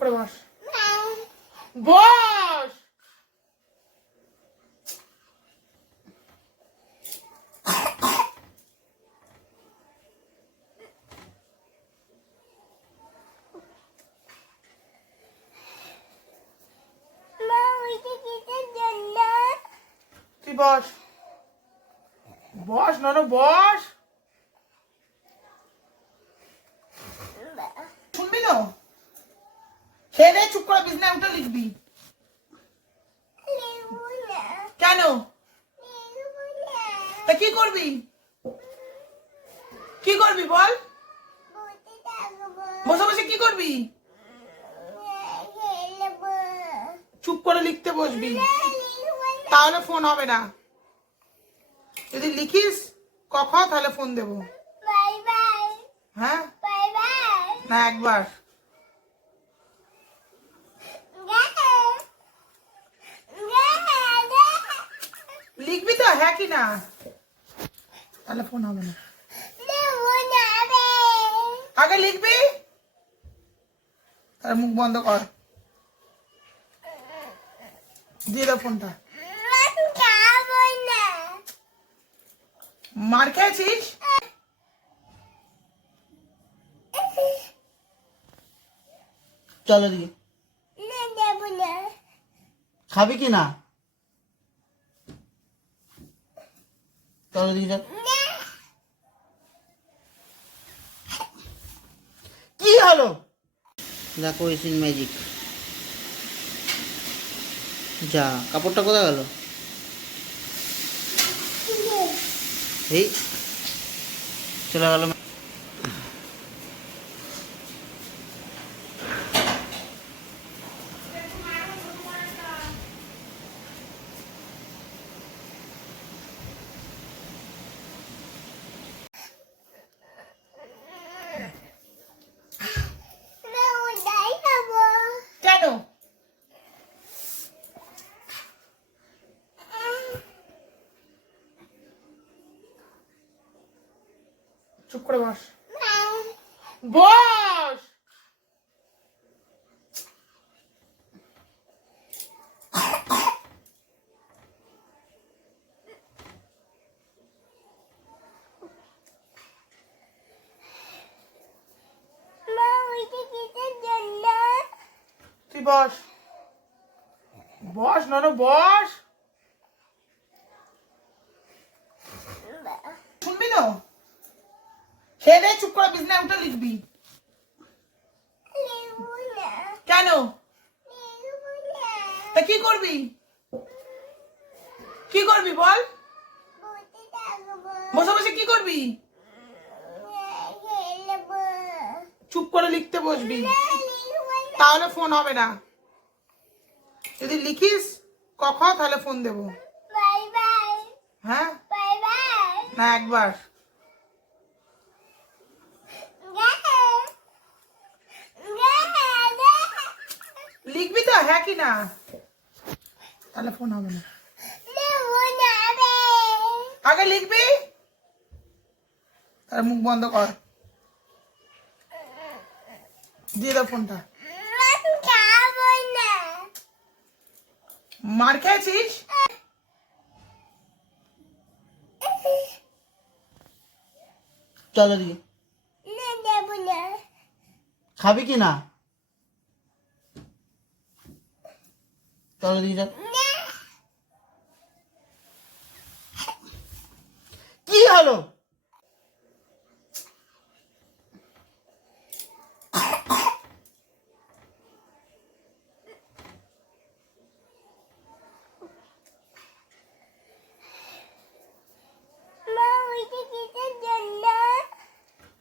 করে বস। বস। তুই বস। বস নন বস। শুনবি তো? খেয়ে দে, চুপ করে বিছনায় উঠে লিখবি। কেন? তা কি করবি? কি করবি বল? বসে বসে কি করবি? চুপ করে লিখতে বসবি, তাহলে ফোন হবে না। যদি লিখিস ক খ তাহলে ফোন দেবো। হ্যাঁ না একবার লিখবি তো, হ্যাঁ কি না, তাহলে ফোন হবে না। আগে লিখবি, তার মুখ বন্ধ কর, দিয়ে দাও ফোনটা। মার খেয়েছিস? চলো দিয়ে খাবি কি না? চলো দিয়ে কি হলো? দেখো এসিন ম্যাজিক। যা, কাপড়টা কোথায় গেল? এই চলে গেল। কেন? চুপ করে বস। বস। তুই বস। বস নন বস। শুনবি তো? খেয়ে দে, চুপ করে বিছনায় উঠে লিখবি। কেন? তা কি করবি? কি করবি বল? বসে বসে কি করবি? চুপ করে লিখতে বসবি, তাহলে ফোন হবে না। যদি লিখিস ক খ তাহলে ফোন দেবো। হ্যাঁ না একবার লিখবি তো, হ্যাঁ কি না, তাহলে ফোন হবে না। আগে লিখবি, তার মুখ বন্ধ কর, দিয়ে দাও ফোনটা। মার খেয়েছিস? চলো দিয়ে খাবি কি না? চলো দিয়ে কি হলো?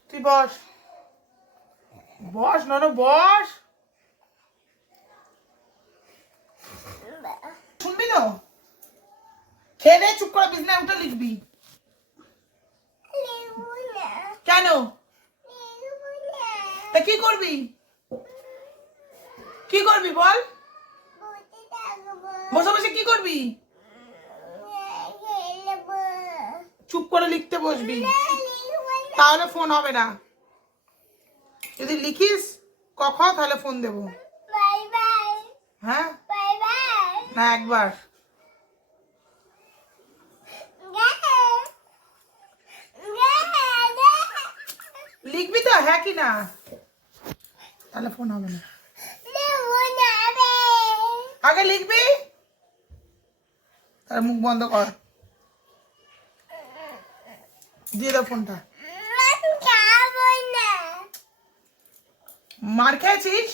তুই বস। বস নন বস। শুনবি তো? খেয়ে দে, চুপ করে বিছনায় উঠে লিখবি। কেন? তা কি করবি? কি করবি বল? বসে বসে কি করবি? চুপ করে লিখতে বসবি, তাহলে ফোন হবে না। যদি লিখিস ক খ তাহলে ফোন দেবো। হ্যাঁ না একবার লিখবি তো হ্যাঁ কি না তাহলে ফোন হবে না আগে লিখবি তার মুখ বন্ধ কর দিয়ে দাও ফোনটা মার খেয়েছিস